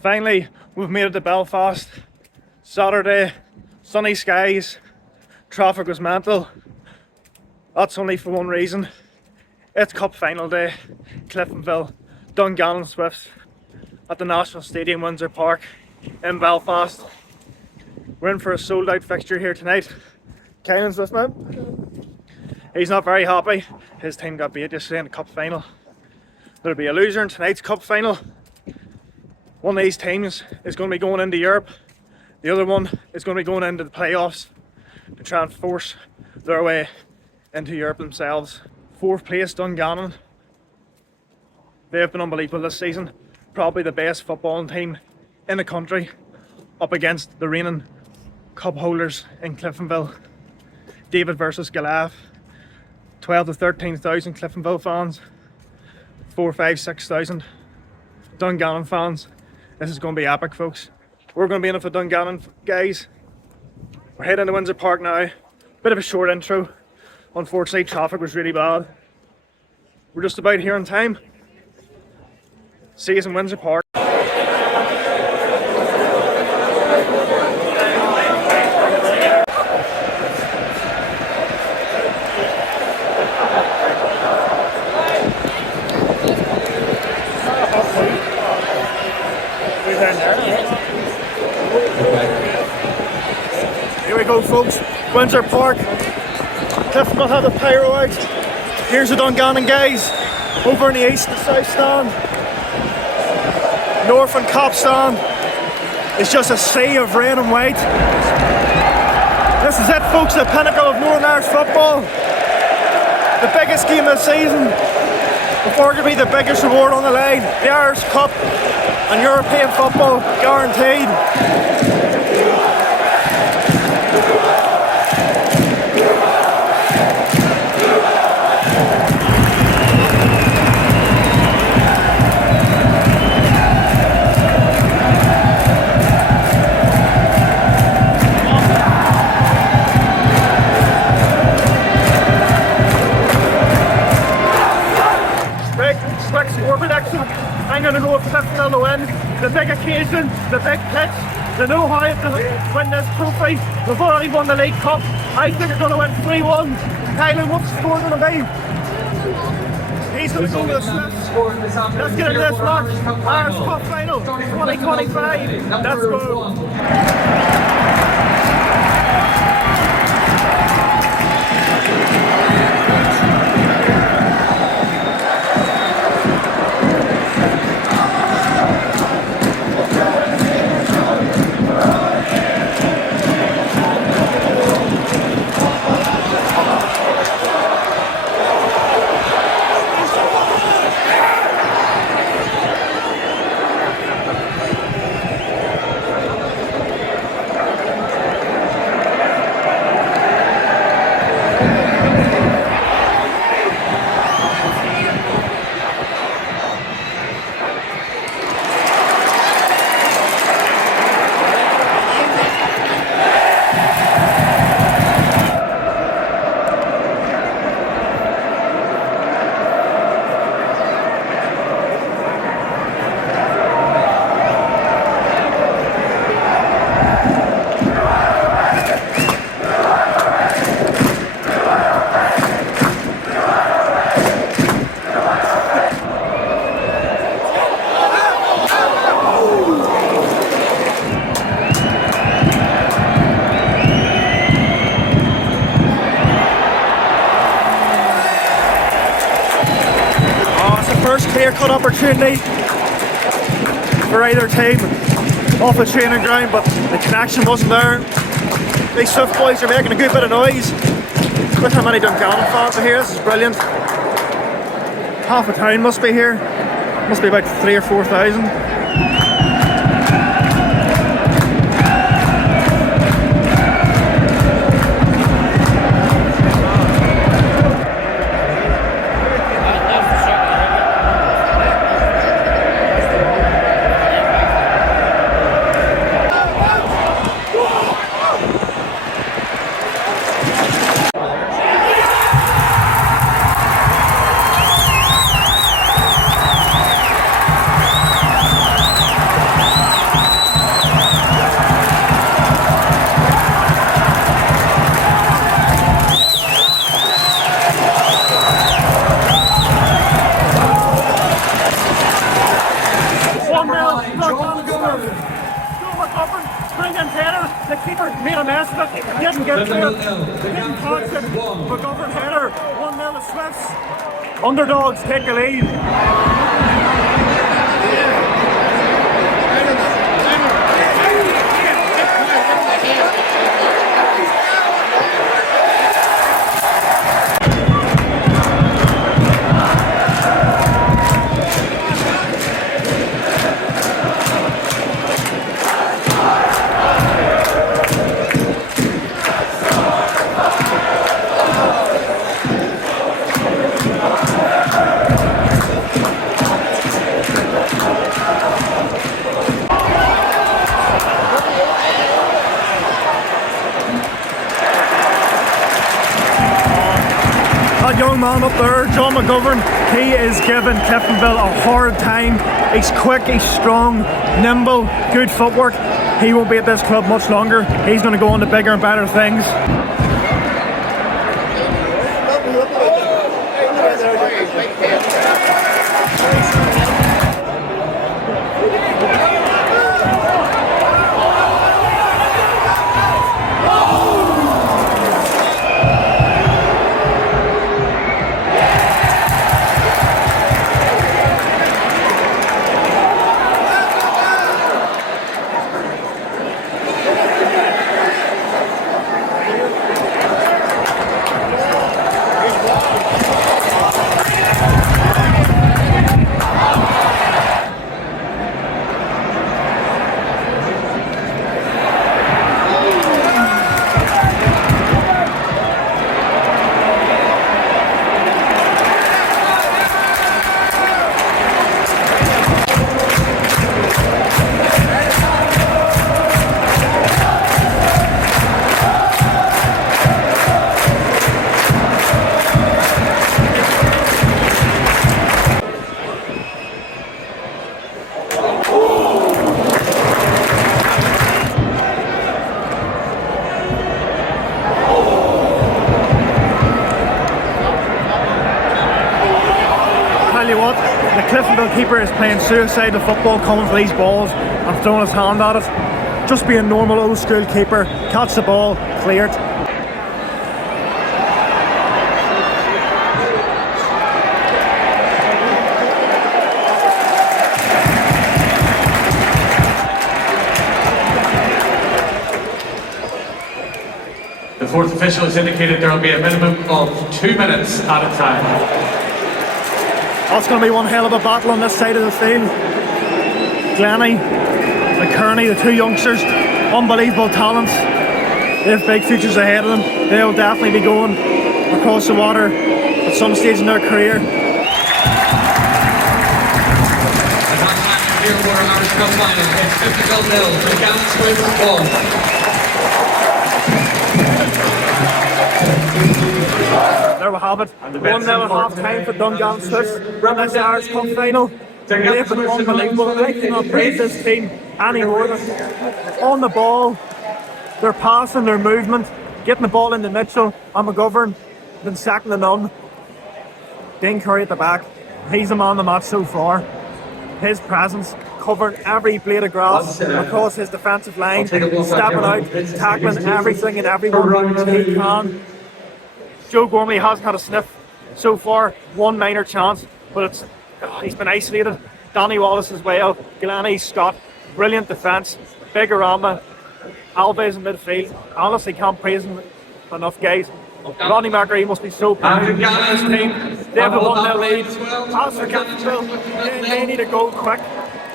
Finally, we've made it to Belfast. Saturday, sunny skies, traffic was mental. That's only for one reason. It's cup final day, Cliftonville, Dungannon Swifts at the National Stadium, Windsor Park in Belfast. We're in for a sold out fixture here tonight. Kylan's with me. He's not very happy. His team got beat yesterday in the cup final. There'll be a loser in tonight's cup final. One of these teams is going to be going into Europe. The other one is going to be going into the playoffs to try and force their way into Europe themselves. 4th place Dungannon. They have been unbelievable this season. Probably the best footballing team in the country, up against the reigning cup holders in Cliftonville. David versus Goliath. 12 to 13,000 Cliftonville fans. 4, 5, 6,000 Dungannon fans. This is going to be epic, folks. We're going to be in it for Dungannon, guys. We're heading to Windsor Park now. Bit of a short intro. Unfortunately, traffic was really bad. We're just about here on time. See you in Windsor Park. Here we go, folks. Windsor Park. Clifton will have the pyro out. Here's the Dungannon guys. Over in the east, the south stand. North and Cop stand. It's just a sea of red and white. This is it, folks, the pinnacle of Northern Irish football. The biggest game of the season. Before it could be the biggest reward on the line. The Irish Cup and European football guaranteed. Quick score prediction. I'm going to go with 50-0 to win. The big occasion, the big pitch. They know how to win this trophy. They've already won the League Cup. I think they're going to win 3-1. Kylan, what's the score going to be? He's going to go with the Swifts. Let's get into this match. Irish Cup Final 2025. Let's go. First clear-cut opportunity for either team off the training ground, but the connection wasn't there. These Swift boys are making a good bit of noise. Look how many Dungannon fans are here. This is brilliant. Half the town must be here. Must be about 3,000 or 4,000. John McGovern. Brilliant header. The keeper made a mess of it. Didn't get through it. Didn't touch it. McGovern header. 1-0 to Swifts. Underdogs take the lead. That young man up there, John McGovern, he is giving Cliftonville a hard time. He's quick, he's strong, nimble, good footwork. He won't be at this club much longer. He's going to go on to bigger and better things. Tell you what, the Cliftonville keeper is playing suicidal football, coming for these balls and throwing his hand at it. Just be a normal old school keeper, catch the ball, clear it. The fourth official has indicated there will be a minimum of 2 minutes at a time. That's going to be one hell of a battle on this side of the field. Glennie and Kearney, the two youngsters, unbelievable talents. They have big futures ahead of them. They'll definitely be going across the water at some stage in their career. The Dungannon Irish Cup final is 50-0, Dungannon Swifts 1. There we have it. 1-0 at half time for Dungannon Swifts. This Irish Cup final. They've been unbelievable. I cannot praise this team any more. On the ball, their passing, their movement, getting the ball into Mitchell and McGovern, then second to none. Dean Curry at the back. He's the man of the match so far. His presence, covering every blade of grass across his defensive line, stepping out, tackling everything and everyone he can. Joe Gormley hasn't had a sniff so far, one minor chance, but he's been isolated. Danny Wallace as well, Glennie, Scott, brilliant defence, big Arama, Alves in midfield. Honestly, can't praise him enough, guys. Ronnie McRae must be so proud of his team. They have a 1-0 lead. As for Cliftonville, they need to go quick.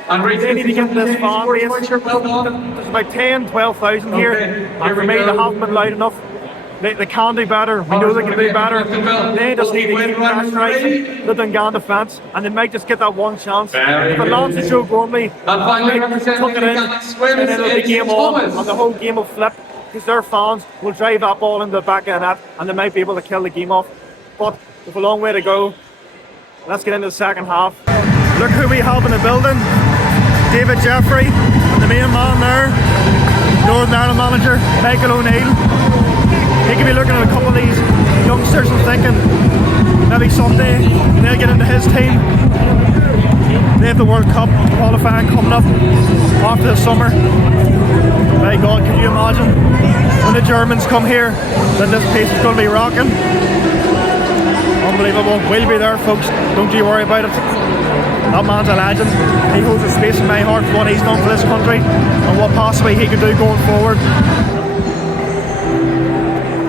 They need to get this fan base. There's about 10, 12,000 here, and for me, they haven't been loud enough. They can do better. We know they can do better. They just need to keep pressurising the Dungannon defence, and they might just get that one chance. If it lands to Joe Gormley, they might tuck it in, and then it'll be game on, and the whole game will flip, because their fans will drive that ball into the back of the net, and they might be able to kill the game off. But with a long way to go, let's get into the second half. Look who we have in the building. David Jeffrey, and the main man there, Northern Ireland manager, Michael O'Neill. He could be looking at a couple of these youngsters and thinking maybe someday they'll get into his team. They have the World Cup qualifying coming up after the summer. My God, can you imagine when the Germans come here, then this place is going to be rocking. Unbelievable. We'll be there, folks. Don't you worry about it. That man's a legend. He holds a space in my heart for what he's done for this country and what possibly he could do going forward.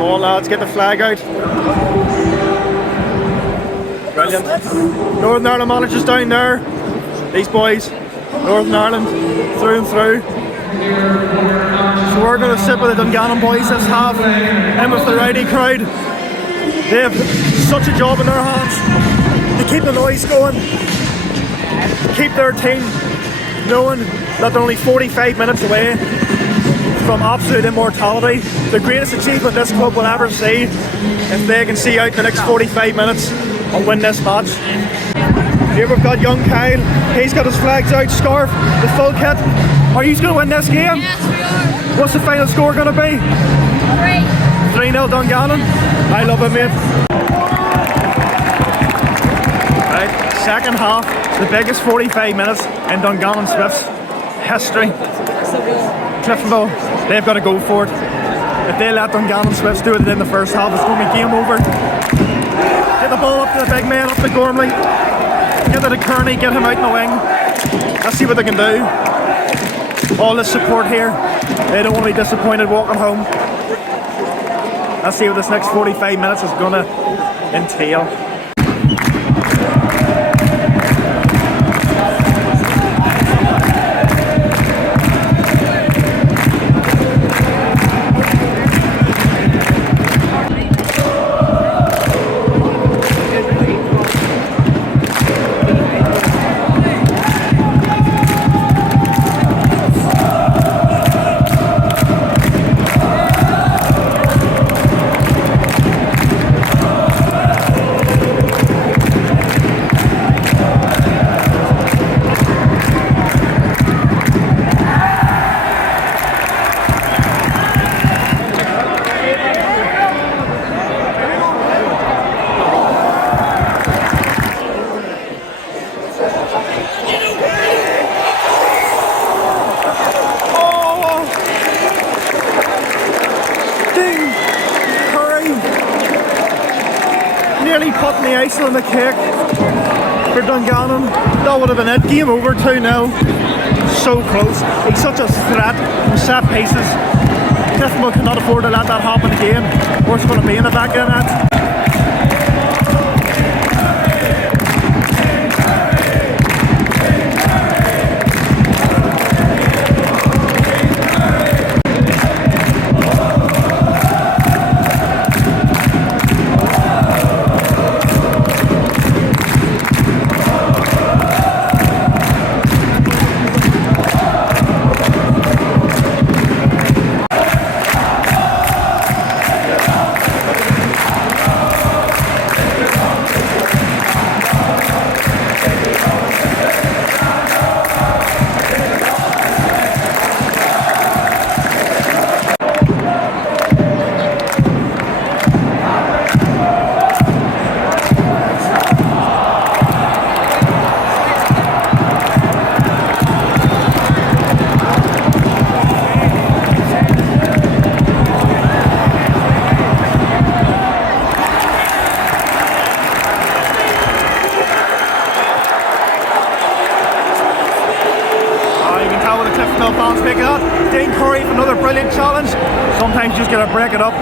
Oh lads, get the flag out. Brilliant. Northern Ireland managers down there. These boys, Northern Ireland, through and through. So we're going to sit with the Dungannon boys this half, in with the rowdy crowd. They have such a job in their hands to keep the noise going, keep their team knowing that they're only 45 minutes away from absolute immortality. The greatest achievement this club will ever see, if they can see out the next 45 minutes and win this match. Here we've got young Kyle. He's got his flags out, scarf, the full kit. Are you going to win this game? Yes, we are. What's the final score going to be? 3-0 Dungannon. I love it, mate. Right, second half, the biggest 45 minutes in Dungannon Swifts history. Cliftonville, they've got to go for it. If they let Dungannon Swifts do it in the first half, it's going to be game over. Get the ball up to the big man, up to Gormley. Get it to Kearney, get him out in the wing. Let's see what they can do. All this support here, they don't want to be disappointed walking home. Let's see what this next 45 minutes is going to entail. Nearly putting the icing on the cake for Dungannon. That would have been it. Game over 2-0. So close. He's such a threat from set pieces. Cliftonville cannot afford to let that happen again, or it's going to be in the back of the net. Fans making that. Dane Curry for another brilliant challenge. Sometimes you just gotta break it up.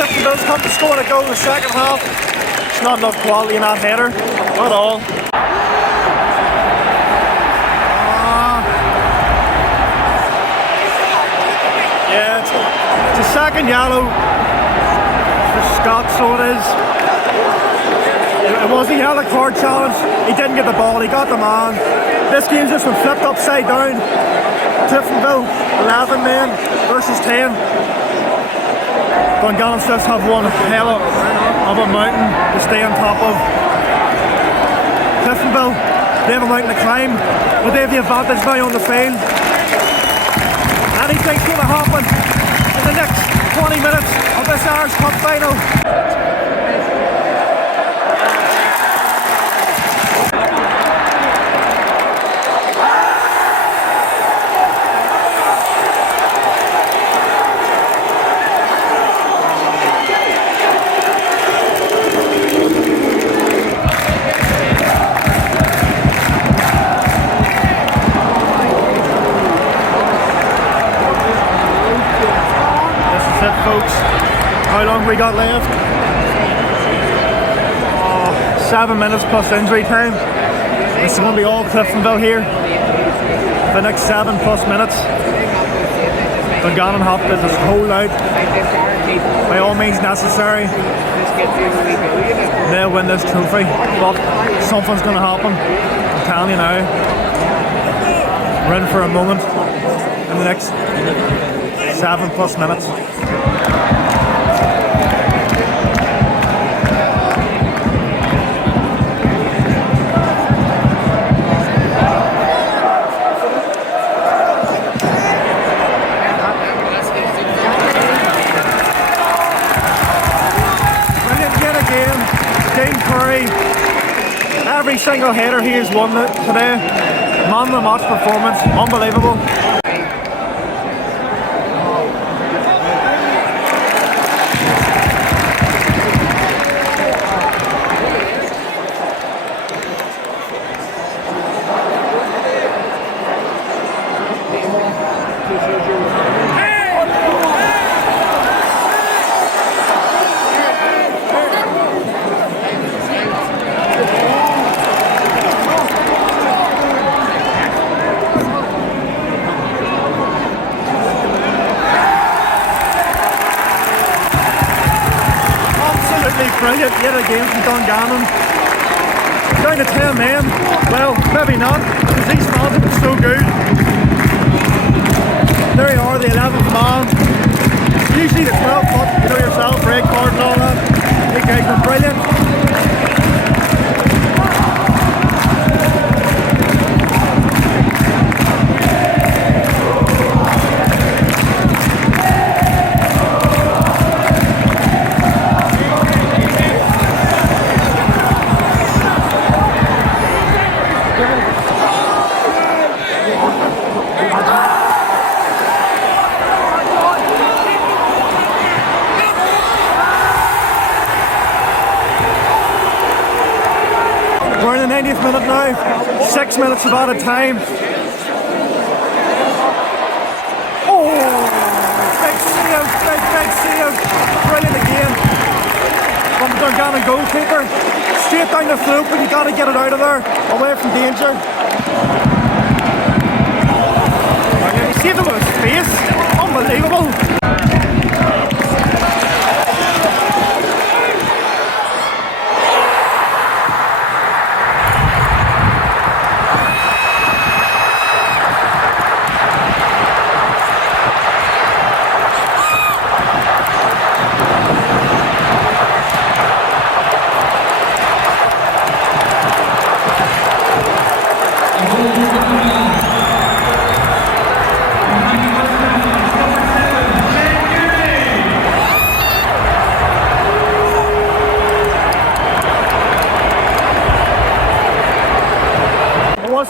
Cliftonville's come to score a goal in the second half. It's not enough quality in that header at all. a second yellow for Scott, so it is. It was a yellow card challenge. He didn't get the ball, he got the man. This game's just been flipped upside down. Cliftonville, 11 men versus 10. Dungannon Swifts have one hell of a mountain to stay on top of. Cliftonville, they have a mountain to climb, but they have the advantage now on the field. Anything's going to happen in the next 20 minutes of this Irish Cup final. Folks, how long we got left? 7 minutes plus injury time. This is going to be all Cliftonville here for the next 7+ minutes. Dungannon have to just hold out by all means necessary. They'll win this trophy, but something's going to happen. I'm telling you now. We're in for a moment in the next 7+ minutes. Every single header he has won today. Man of the match performance, unbelievable. Brilliant yet again from Dungannon. Down to 10 men. Well, maybe not, because these fans have been so good. There you are, the 11th man. Usually the 12th, but you know yourself, red card and all that. These guys are brilliant. We're in the 90th minute now, 6 minutes of added time. Oh, big save, big save. Brilliant again from the Dungannon goalkeeper. Straight down the throat, but you got to get it out of there, away from danger. He saved it with his face, unbelievable.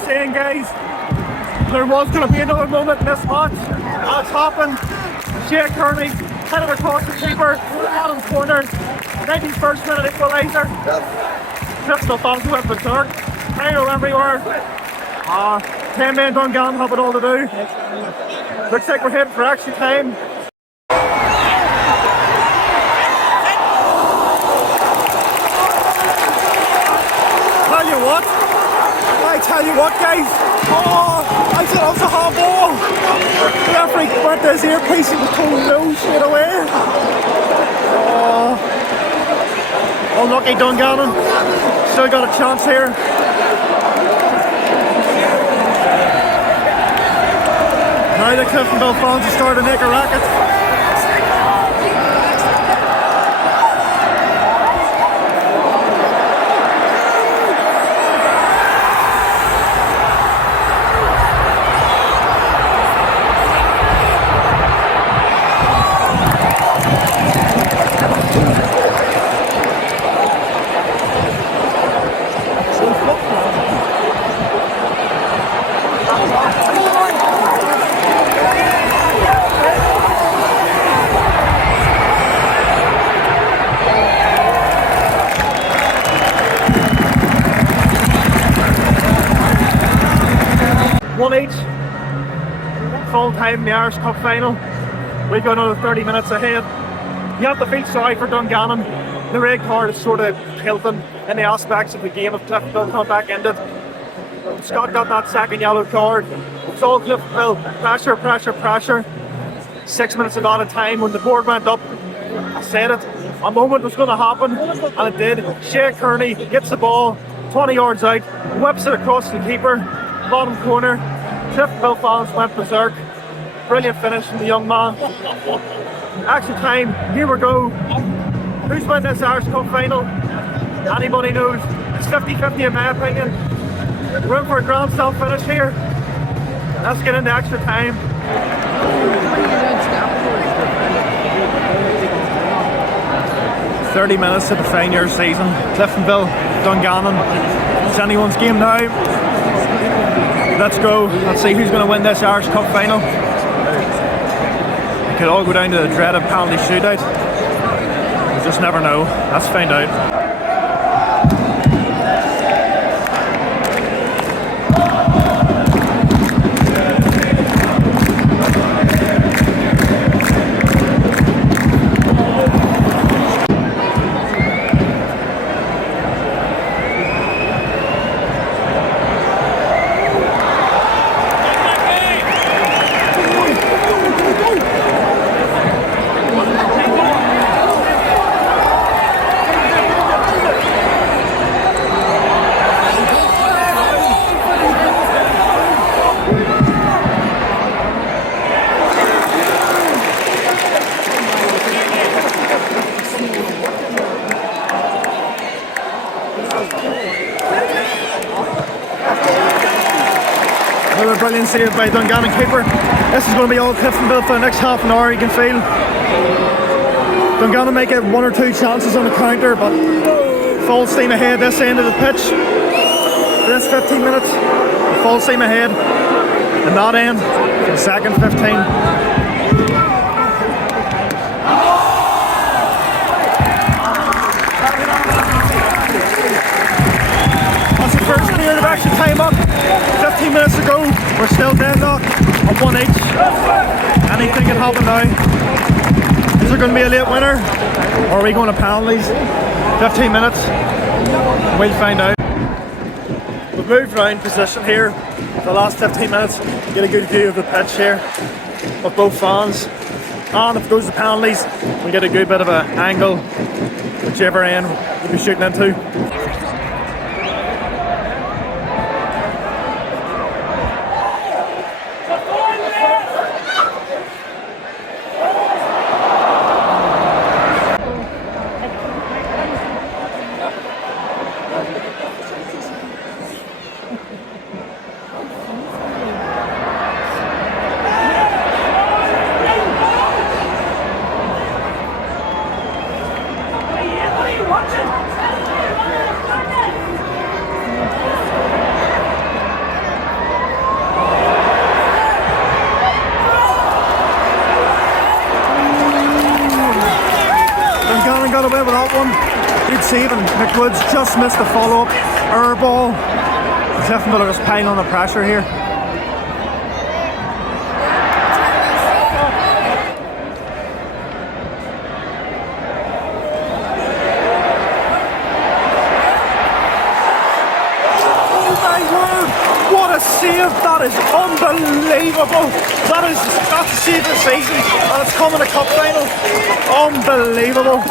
Saying, guys, there was going to be another moment in this match. That's happened. Jay Kearney headed across the keeper, Adam's corner, 91st minute equalizer. Crystal fans went berserk. Crowd everywhere. 10 men Dungannon have it all to do. Looks like we're heading for extra time. Tell you what, guys, I said it was a hard ball. The referee freak went to his earpiece and was told no straight away. Oh, unlucky Dungannon. Still got a chance here. Now the Cliftonville fans are starting to make a racket. One each, full time in the Irish Cup final. We've got another 30 minutes ahead. You have to feel sorry for Dungannon. The red card is sort of tilting in the aspects of the game if Cliftonville come back ended. Scott got that second yellow card. It's all Cliftonville. Pressure, pressure, pressure. 6 minutes of out of time when the board went up. I said it. A moment was going to happen, and it did. Shea Kearney gets the ball 20 yards out, whips it across the keeper. Bottom corner, Cliftonville fans went berserk. Brilliant finish from the young man. Extra time, here we go. Who's won this Irish Cup final? Anybody knows? It's 50-50 in my opinion. We're in for a grand slam finish here. Let's get into extra time. "30 minutes to define your season. Cliftonville, Dungannon. It's anyone's game now. Let's go. Let's see who's going to win this Irish Cup final. It could all go down to the dreaded penalty shootout. You just never know. Let's find out. Another brilliant save by Dungannon keeper. This is going to be all Cliftonville for the next half an hour, you can feel. Dungannon might get one or two chances on the counter, but full steam ahead this end of the pitch. For this 15 minutes, full steam ahead. And that end, for the second 15. First period of extra time up, 15 minutes to go, we're still deadlocked on one each. Anything can happen now. Is there going to be a late winner, or are we going to penalties? 15 minutes, we'll find out. We've moved around position here for the last 15 minutes, get a good view of the pitch here of both fans. And if it goes to penalties, we get a good bit of an angle, whichever end we'll be shooting into. Got away with that one. Good save, and McWoods just missed the follow-up error ball. Cliftonville are just piling on the pressure here. Oh my word! What a save! That is unbelievable! That's the save of the season, and it's coming to cup final. Unbelievable.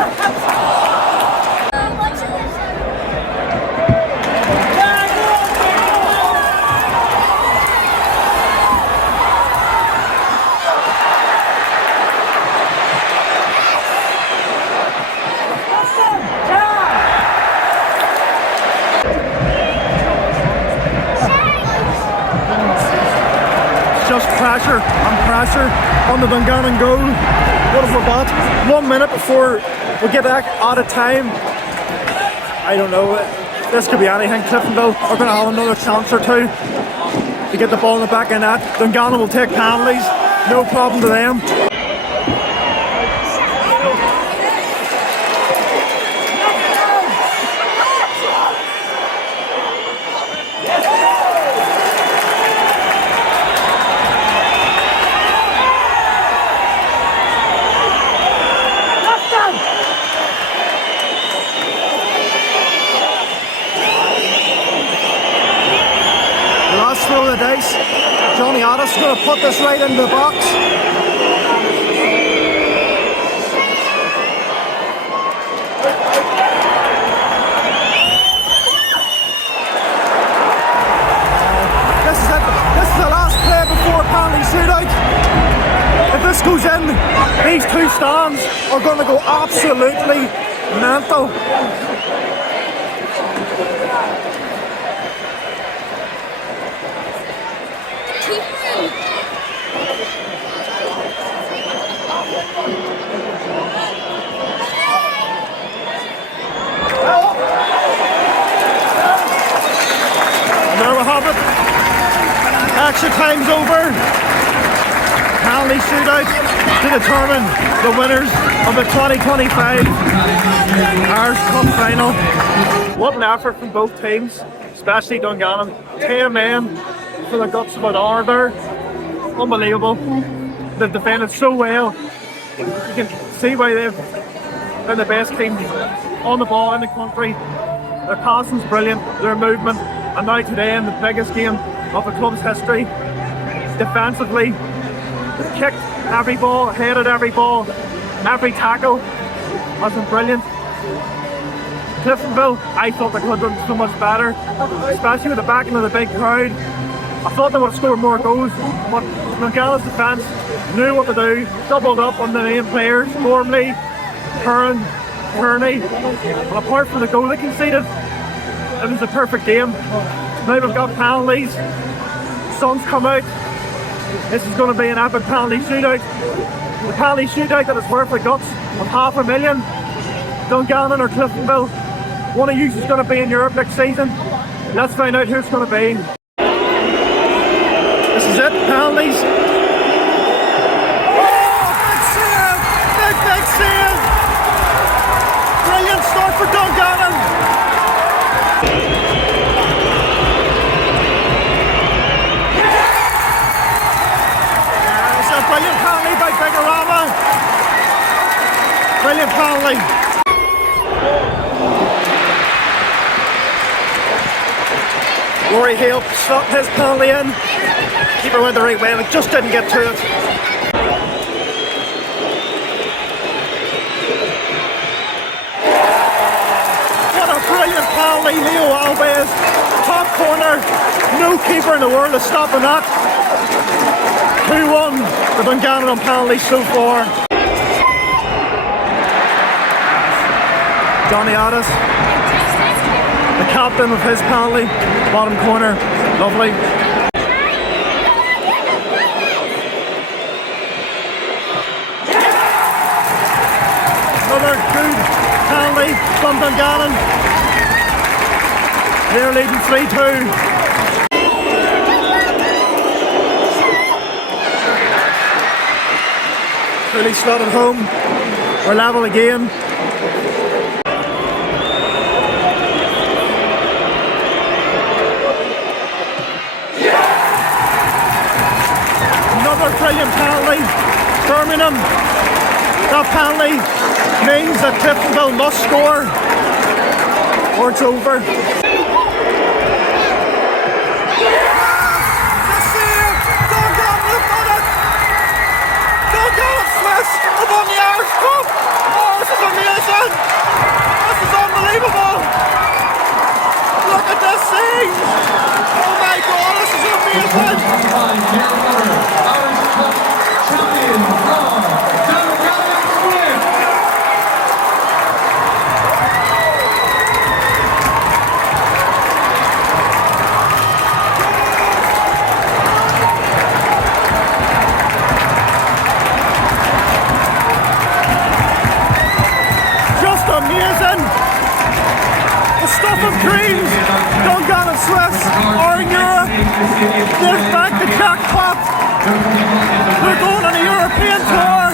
Just pressure and pressure on the Dungannon goal. What have we got? 1 minute before we get back out of time. I don't know. This could be anything. Cliftonville are going to have another chance or two to get the ball in the back of net. Dungannon will take penalties. No problem to them. Throw the dice. Johnny Addis is going to put this right into the box. This is it. This is the last play before penalty shootout. If this goes in, these two stands are going to go absolutely mental. There we have it. Extra time's over. Penalty shootout to determine the winners of the 2025 Irish Cup final. What an effort from both teams, especially Dungannon. 10 men for the guts of an hour there. Unbelievable. They've defended so well. You can see why they've been the best team on the ball in the country. Their passing's brilliant, their movement, and now today in the biggest game of the club's history, defensively, they've kicked every ball, headed every ball, every tackle has been brilliant. Cliftonville, I thought they could have done so much better, especially with the backing of the big crowd. I thought they would have scored more goals, but Dungannon's defence knew what to do, doubled up on the main players, Gormley, Curran, Kearney. But apart from the goal they conceded, it was a perfect game. Now we've got penalties, sun's come out. This is going to be an epic penalty shootout. The penalty shootout that is worth the guts of $500,000. Dungannon or Cliftonville, one of you is going to be in Europe next season. Let's find out who it's going to be. This is it, penalties. Big save! Big save! Brilliant start for Dungannon. It's a brilliant penalty by Bigorama. Brilliant penalty. Rory Hale shot his penalty in. Keeper went the right way, but just didn't get to it. What a brilliant penalty, Leo Alves. Top corner, no keeper in the world is stopping that. 2-1 the Dungannon on penalties so far. Johnny Addis, the captain of his penalty, bottom corner, lovely. Another good penalty from Dungannon. They're leading 3-2. Fully slotted home. We're level again. Another brilliant penalty. Birmingham. That penalty means that Cliftonville must score or it's over. The save! Dungannon have done it! Creams! Oh my god, this is amazing! Irish Cup champions are Dungannon Swifts. Just amazing! The stuff of dreams! Dungannon Swifts are in Europe! They've banked the jackpot! They're going on a European tour!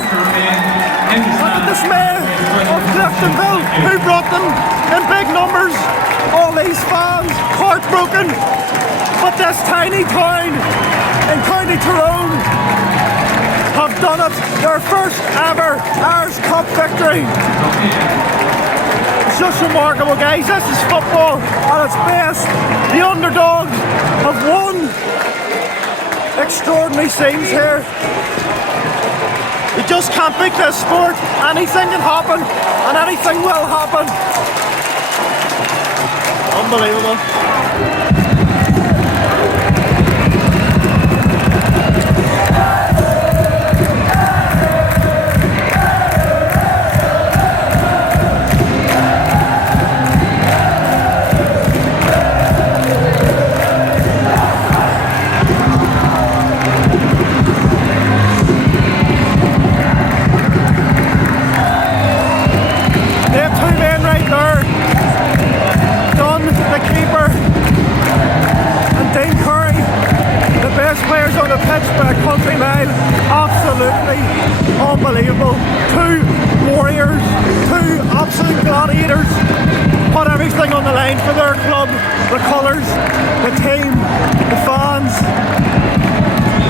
Look at this man of Cliftonville who brought them in big numbers! All these fans, heartbroken! But this tiny town in County Tyrone have done it! Their first ever Irish Cup victory! It's just remarkable, guys. This is football at its best. The underdogs have won. Extraordinary scenes here. You just can't beat this sport. Anything can happen, and anything will happen. Unbelievable. Absolutely unbelievable. Two warriors, two absolute gladiators, put everything on the line for their club, the colours, the team, the fans,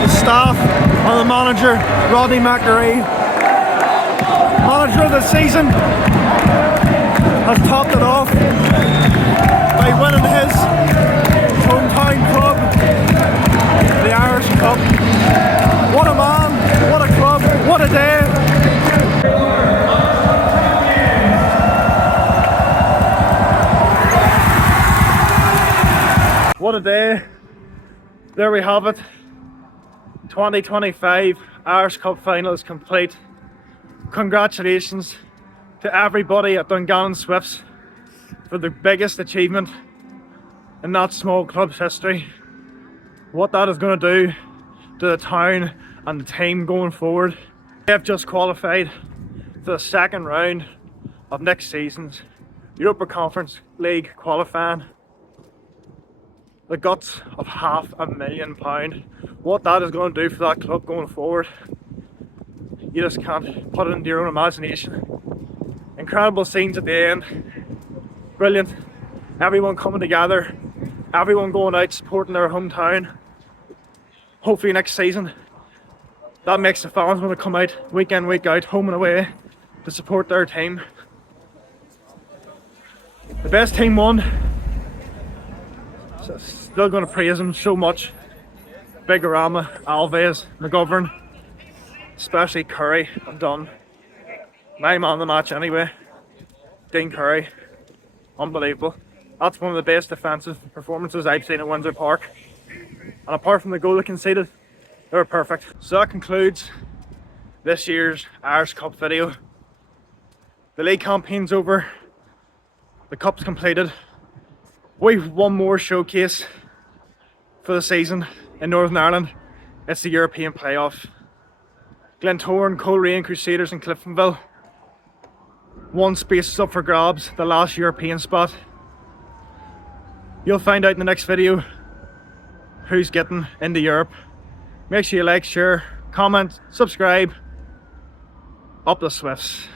the staff, and the manager, Rodney McAree. Manager of the season has topped it off by winning his hometown club the Irish Cup. What a man, what a club, what a day. What a day. There we have it. 2025 Irish Cup final is complete. Congratulations to everybody at Dungannon Swifts for the biggest achievement in that small club's history. What that is going to do to the town and the team going forward. They have just qualified for the second round of next season's Europa Conference League qualifying. The guts of £500,000. What that is going to do for that club going forward, you just can't put it into your own imagination. Incredible scenes at the end. Brilliant. Everyone coming together. Everyone going out supporting their hometown. Hopefully next season, that makes the fans want to come out week in, week out, home and away, to support their team. The best team won. So still going to praise them so much. Bigorama, Alves, McGovern, especially Curry and Dunn. My man of the match anyway. Dean Curry. Unbelievable. That's one of the best defensive performances I've seen at Windsor Park. And apart from the goal they conceded, they were perfect. So that concludes this year's Irish Cup video. The league campaign's over. The cup's completed. We've one more showcase for the season in Northern Ireland. It's the European playoff. Glentoran, Coleraine, Crusaders and Cliftonville. One space is up for grabs, the last European spot. You'll find out in the next video who's getting into Europe. Make sure you like, share, comment, subscribe. Up the Swifts.